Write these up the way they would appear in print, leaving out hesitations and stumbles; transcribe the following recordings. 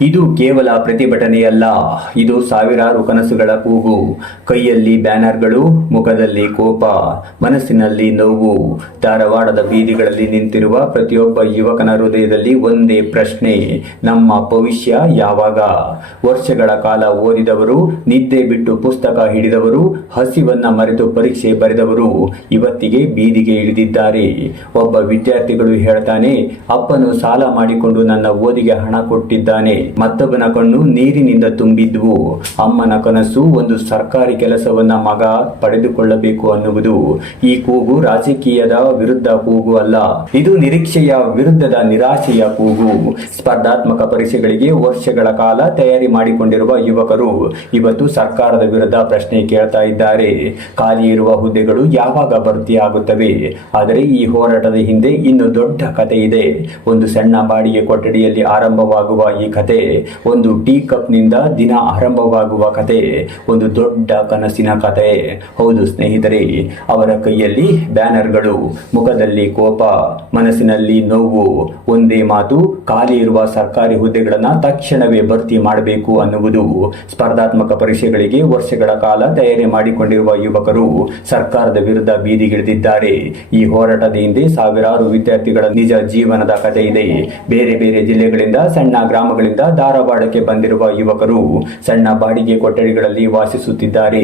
ಇದು ಕೇವಲ ಪ್ರತಿಭಟನೆಯಲ್ಲ, ಇದು ಸಾವಿರಾರು ಕನಸುಗಳ ಕೂಗು. ಕೈಯಲ್ಲಿ ಬ್ಯಾನರ್ಗಳು, ಮುಖದಲ್ಲಿ ಕೋಪ, ಮನಸ್ಸಿನಲ್ಲಿ ನೋವು. ಧಾರವಾಡದ ಬೀದಿಗಳಲ್ಲಿ ನಿಂತಿರುವ ಪ್ರತಿಯೊಬ್ಬ ಯುವಕನ ಹೃದಯದಲ್ಲಿ ಒಂದೇ ಪ್ರಶ್ನೆ: ನಮ್ಮ ಭವಿಷ್ಯ ಯಾವಾಗ? ವರ್ಷಗಳ ಕಾಲ ಓದಿದವರು, ನಿದ್ದೆ ಬಿಟ್ಟು ಪುಸ್ತಕ ಹಿಡಿದವರು, ಹಸಿವನ್ನ ಮರೆತು ಪರೀಕ್ಷೆ ಬರೆದವರು ಇವತ್ತಿಗೆ ಬೀದಿಗೆ ಇಳಿದಿದ್ದಾರೆ. ಒಬ್ಬ ವಿದ್ಯಾರ್ಥಿಗಳು ಹೇಳ್ತಾನೆ, ಅಪ್ಪನು ಸಾಲ ಮಾಡಿಕೊಂಡು ನನ್ನ ಓದಿಗೆ ಹಣ ಕೊಟ್ಟಿದ್ದಾನೆ. ಮತ್ತೊಬ್ಬನ ಕಣ್ಣು ನೀರಿನಿಂದ ತುಂಬಿದ್ವು. ಅಮ್ಮನ ಕನಸು ಒಂದು ಸರ್ಕಾರಿ ಕೆಲಸವನ್ನ ಮಗ ಪಡೆದುಕೊಳ್ಳಬೇಕು ಅನ್ನುವುದು. ಈ ಕೂಗು ರಾಜಕೀಯದ ವಿರುದ್ಧ ಕೂಗು ಅಲ್ಲ, ಇದು ನಿರೀಕ್ಷೆಯ ವಿರುದ್ಧದ ನಿರಾಶೆಯ ಕೂಗು. ಸ್ಪರ್ಧಾತ್ಮಕ ಪರೀಕ್ಷೆಗಳಿಗೆ ವರ್ಷಗಳ ಕಾಲ ತಯಾರಿ ಮಾಡಿಕೊಂಡಿರುವ ಯುವಕರು ಇವತ್ತು ಸರ್ಕಾರದ ವಿರುದ್ಧ ಪ್ರಶ್ನೆ ಕೇಳ್ತಾ ಇದ್ದಾರೆ. ಖಾಲಿ ಇರುವ ಹುದ್ದೆಗಳು ಯಾವಾಗ ಭರ್ತಿಯಾಗುತ್ತವೆ? ಆದರೆ ಈ ಹೋರಾಟದ ಹಿಂದೆ ಇನ್ನು ದೊಡ್ಡ ಕಥೆ ಇದೆ. ಒಂದು ಸಣ್ಣ ಬಾಡಿಗೆ ಕೊಠಡಿಯಲ್ಲಿ ಆರಂಭವಾಗುವ ಈ ಕಥೆ ಒಂದು ಟೀ ಕಪ್ ನಿಂದ ದಿನ ಆರಂಭವಾಗುವ ಕತೆ, ಒಂದು ದೊಡ್ಡ ಕನಸಿನ ಕತೆ. ಹೌದು ಸ್ನೇಹಿತರೆ, ಅವರ ಕೈಯಲ್ಲಿ ಬ್ಯಾನರ್ಗಳು, ಮುಖದಲ್ಲಿ ಕೋಪ, ಮನಸ್ಸಿನಲ್ಲಿ ನೋವು. ಒಂದೇ ಮಾತು: ಖಾಲಿ ಇರುವ ಸರ್ಕಾರಿ ಹುದ್ದೆಗಳನ್ನ ತಕ್ಷಣವೇ ಭರ್ತಿ ಮಾಡಬೇಕು ಅನ್ನುವುದು. ಸ್ಪರ್ಧಾತ್ಮಕ ಪರೀಕ್ಷೆಗಳಿಗೆ ವರ್ಷಗಳ ಕಾಲ ತಯಾರಿ ಮಾಡಿಕೊಂಡಿರುವ ಯುವಕರು ಸರ್ಕಾರದ ವಿರುದ್ಧ ಬೀದಿಗಿಳಿದಿದ್ದಾರೆ. ಈ ಹೋರಾಟದ ಹಿಂದೆ ಸಾವಿರಾರು ವಿದ್ಯಾರ್ಥಿಗಳ ನಿಜ ಜೀವನದ ಕಥೆ ಇದೆ. ಬೇರೆ ಬೇರೆ ಜಿಲ್ಲೆಗಳಿಂದ, ಸಣ್ಣ ಗ್ರಾಮಗಳಿಂದ ಧಾರವಾಡಕ್ಕೆ ಬಂದಿರುವ ಯುವಕರು ಸಣ್ಣ ಬಾಡಿಗೆ ಕೊಠಡಿಗಳಲ್ಲಿ ವಾಸಿಸುತ್ತಿದ್ದಾರೆ.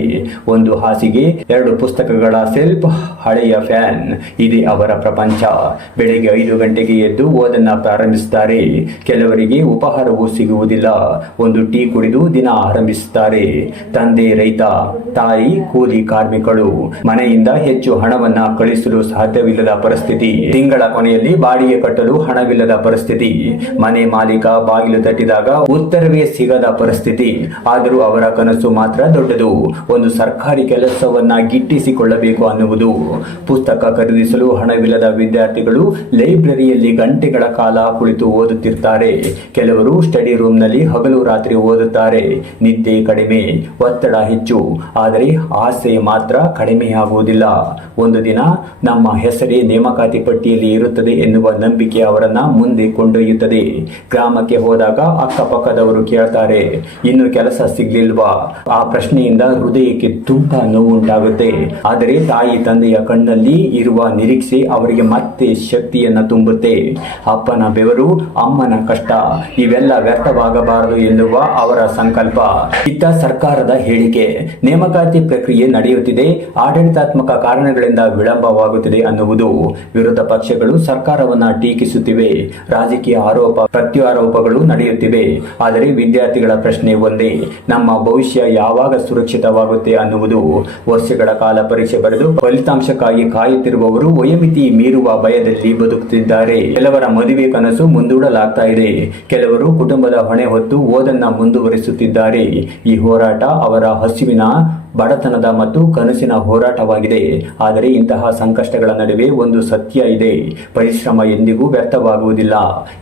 ಒಂದು ಹಾಸಿಗೆ, 2 ಪುಸ್ತಕಗಳ ಸೆಲ್ಫ್, ಹಳೆಯ ಫ್ಯಾನ್, ಇದೆ ಅವರ ಪ್ರಪಂಚ. ಬೆಳಿಗ್ಗೆ 5 ಗಂಟೆಗೆ ಎದ್ದು ಓದನ್ನ ಪ್ರಾರಂಭಿಸುತ್ತಾರೆ. ಕೆಲವರಿಗೆ ಉಪಹಾರವೂ ಸಿಗುವುದಿಲ್ಲ. ಒಂದು ಟೀ ಕುಡಿದು ದಿನ ಆರಂಭಿಸುತ್ತಾರೆ. ತಂದೆ ರೈತ, ತಾಯಿ ಕೂಲಿ ಕಾರ್ಮಿಕಳು. ಮನೆಯಿಂದ ಹೆಚ್ಚು ಹಣವನ್ನ ಕಳಿಸಲು ಸಾಧ್ಯವಿಲ್ಲದ ಪರಿಸ್ಥಿತಿ. ತಿಂಗಳ ಕೊನೆಯಲ್ಲಿ ಬಾಡಿಗೆ ಕಟ್ಟಲು ಹಣವಿಲ್ಲದ ಪರಿಸ್ಥಿತಿ. ಮನೆ ಮಾಲೀಕ ಬಾಗಿಲು ತಟ್ಟಿದಾಗ ಉತ್ತರವೇ ಸಿಗದ ಪರಿಸ್ಥಿತಿ. ಆದರೂ ಅವರ ಕನಸು ಮಾತ್ರ ದೊಡ್ಡದು: ಒಂದು ಸರ್ಕಾರಿ ಕೆಲಸವನ್ನ ಗಿಟ್ಟಿಸಿಕೊಳ್ಳಬೇಕು ಅನ್ನುವುದು. ಪುಸ್ತಕ ಖರೀದಿಸಲು ಹಣವಿಲ್ಲದ ವಿದ್ಯಾರ್ಥಿಗಳು ಲೈಬ್ರರಿಯಲ್ಲಿ ಗಂಟೆಗಳ ಕಾಲ ಕುಳಿತು ಓದುತ್ತಿರ್ತಾರೆ. ಕೆಲವರು ಸ್ಟಡಿ ರೂಮ್ನಲ್ಲಿ ಹಗಲು ರಾತ್ರಿ ಓದುತ್ತಾರೆ. ನಿದ್ದೆ ಕಡಿಮೆ, ಒತ್ತಡ ಹೆಚ್ಚು, ಆದರೆ ಆಸೆ ಮಾತ್ರ ಕಡಿಮೆಯಾಗುವುದಿಲ್ಲ. ಒಂದು ದಿನ ನಮ್ಮ ಹೆಸರೇ ನೇಮಕಾತಿ ಪಟ್ಟಿಯಲ್ಲಿ ಇರುತ್ತದೆ ಎನ್ನುವ ನಂಬಿಕೆ ಅವರನ್ನ ಮುಂದೆ ಕೊಂಡೊಯ್ಯುತ್ತದೆ. ಗ್ರಾಮಕ್ಕೆ ಹೋದಾಗ ಅಕ್ಕಪಕ್ಕದವರು ಕೇಳ್ತಾರೆ, ಇನ್ನು ಕೆಲಸ ಸಿಗ್ಲಿಲ್ವಾ? ಆ ಪ್ರಶ್ನೆಯಿಂದ ಹೃದಯಕ್ಕೆ ತುಂಬಾ ನೋವು ಉಂಟಾಗುತ್ತೆ. ಆದರೆ ತಾಯಿ ತಂದೆಯ ಕಣ್ಣಲ್ಲಿ ಇರುವ ನಿರೀಕ್ಷೆ ಅವರಿಗೆ ಮತ್ತೆ ಶಕ್ತಿಯನ್ನ ತುಂಬುತ್ತೆ. ಅಪ್ಪನ ಬೆವರು, ಅಮ್ಮನ ಕಷ್ಟ, ಇವೆಲ್ಲ ವ್ಯರ್ಥವಾಗಬಾರದು ಎನ್ನುವ ಅವರ ಸಂಕಲ್ಪ. ಇತ್ತ ಸರ್ಕಾರದ ಹೇಳಿಕೆ: ನೇಮಕಾತಿ ಪ್ರಕ್ರಿಯೆ ನಡೆಯುತ್ತಿದೆ, ಆಡಳಿತಾತ್ಮಕ ಕಾರಣಗಳಿಂದ ವಿಳಂಬವಾಗುತ್ತಿದೆ ಅನ್ನುವುದು. ವಿರೋಧ ಪಕ್ಷಗಳು ಸರ್ಕಾರವನ್ನ ಟೀಕಿಸುತ್ತಿವೆ. ರಾಜಕೀಯ ಆರೋಪ ಪ್ರತ್ಯಾರೋಪಗಳು ನಡೆಯುತ್ತಿವೆ. ಆದರೆ ವಿದ್ಯಾರ್ಥಿಗಳ ಪ್ರಶ್ನೆ ಒಂದೇ: ನಮ್ಮ ಭವಿಷ್ಯ ಯಾವಾಗ ಸುರಕ್ಷಿತವಾಗುತ್ತೆ ಅನ್ನುವುದು. ವರ್ಷಗಳ ಕಾಲ ಪರೀಕ್ಷೆ ಬರೆದು ಫಲಿತಾಂಶಕ್ಕಾಗಿ ಕಾಯುತ್ತಿರುವವರು ವಯೋಮಿತಿ ಮೀರುವ ಭಯದಲ್ಲಿ ಬದುಕುತ್ತಿದ್ದಾರೆ. ಕೆಲವರ ಮದುವೆ ಕನಸು ಮುಂದೂಡಲಾಗ್ತಾ ಇದೆ. ಕೆಲವರು ಕುಟುಂಬದ ಹೊಣೆ ಹೊತ್ತು ಓದನ್ನ ಮುಂದುವರಿಸುತ್ತಿದ್ದಾರೆ. ಈ ಹೋರಾಟ ಅವರ ಹಸಿವಿನ, ಬಡತನದ ಮತ್ತು ಕನಸಿನ ಹೋರಾಟವಾಗಿದೆ. ಆದರೆ ಇಂತಹ ಸಂಕಷ್ಟಗಳ ನಡುವೆ ಒಂದು ಸತ್ಯ ಇದೆ: ಪರಿಶ್ರಮ ಎಂದಿಗೂ ವ್ಯರ್ಥವಾಗುವುದಿಲ್ಲ.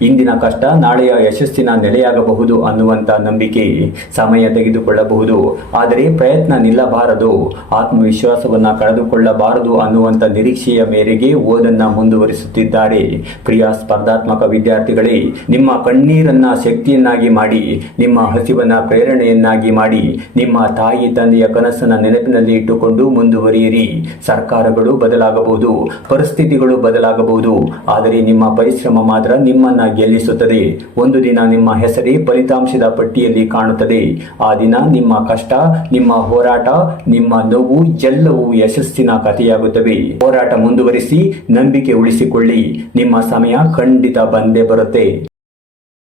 ಇಂದಿನ ಕಷ್ಟ ನಾಳೆಯ ಯಶಸ್ಸಿನ ನೆಲೆಯಾಗಬಹುದು ಅನ್ನುವಂತ ನಂಬಿಕೆ. ಸಮಯ ತೆಗೆದುಕೊಳ್ಳಬಹುದು, ಆದರೆ ಪ್ರಯತ್ನ ನಿಲ್ಲಬಾರದು. ಆತ್ಮವಿಶ್ವಾಸವನ್ನ ಕಳೆದುಕೊಳ್ಳಬಾರದು ಅನ್ನುವಂತ ನಿರೀಕ್ಷೆಯ ಮೇರೆಗೆ ಓದನ್ನ ಮುಂದುವರಿಸುತ್ತಿದ್ದಾರೆ. ಪ್ರಿಯ ಸ್ಪರ್ಧಾತ್ಮಕ ವಿದ್ಯಾರ್ಥಿಗಳೇ, ನಿಮ್ಮ ಕಣ್ಣೀರನ್ನ ಶಕ್ತಿಯನ್ನಾಗಿ ಮಾಡಿ, ನಿಮ್ಮ ಹಸಿವನ್ನ ಪ್ರೇರಣೆಯನ್ನಾಗಿ ಮಾಡಿ, ನಿಮ್ಮ ತಾಯಿ ತಂದೆಯ ಕನಸನ್ನ ನೆನಪಿನಲ್ಲಿ ಇಟ್ಟುಕೊಂಡು ಮುಂದುವರಿಯಿರಿ. ಸರ್ಕಾರಗಳು ಬದಲಾಗಬಹುದು, ಪರಿಸ್ಥಿತಿಗಳು ಬದಲಾಗಬಹುದು, ಆದರೆ ನಿಮ್ಮ ಪರಿಶ್ರಮ ಮಾತ್ರ ನಿಮ್ಮನ್ನ ಗೆಲ್ಲಿಸುತ್ತದೆ. ಒಂದು ದಿನ ನಿಮ್ಮ ಹೆಸರೇ ಫಲಿತಾಂಶದ ಪಟ್ಟಿಯಲ್ಲಿ ಕಾಣುತ್ತದೆ. ಆ ದಿನ ನಿಮ್ಮ ಕಷ್ಟ, ನಿಮ್ಮ ಹೋರಾಟ, ನಿಮ್ಮ ನೋವು ಎಲ್ಲವೂ ಯಶಸ್ಸಿನ ಕಥೆಯಾಗುತ್ತವೆ. ಹೋರಾಟ ಮುಂದುವರಿಸಿ, ನಂಬಿಕೆ ಉಳಿಸಿಕೊಳ್ಳಿ. ನಿಮ್ಮ ಸಮಯ ಖಂಡಿತ ಬಂದೇ ಬರುತ್ತೆ.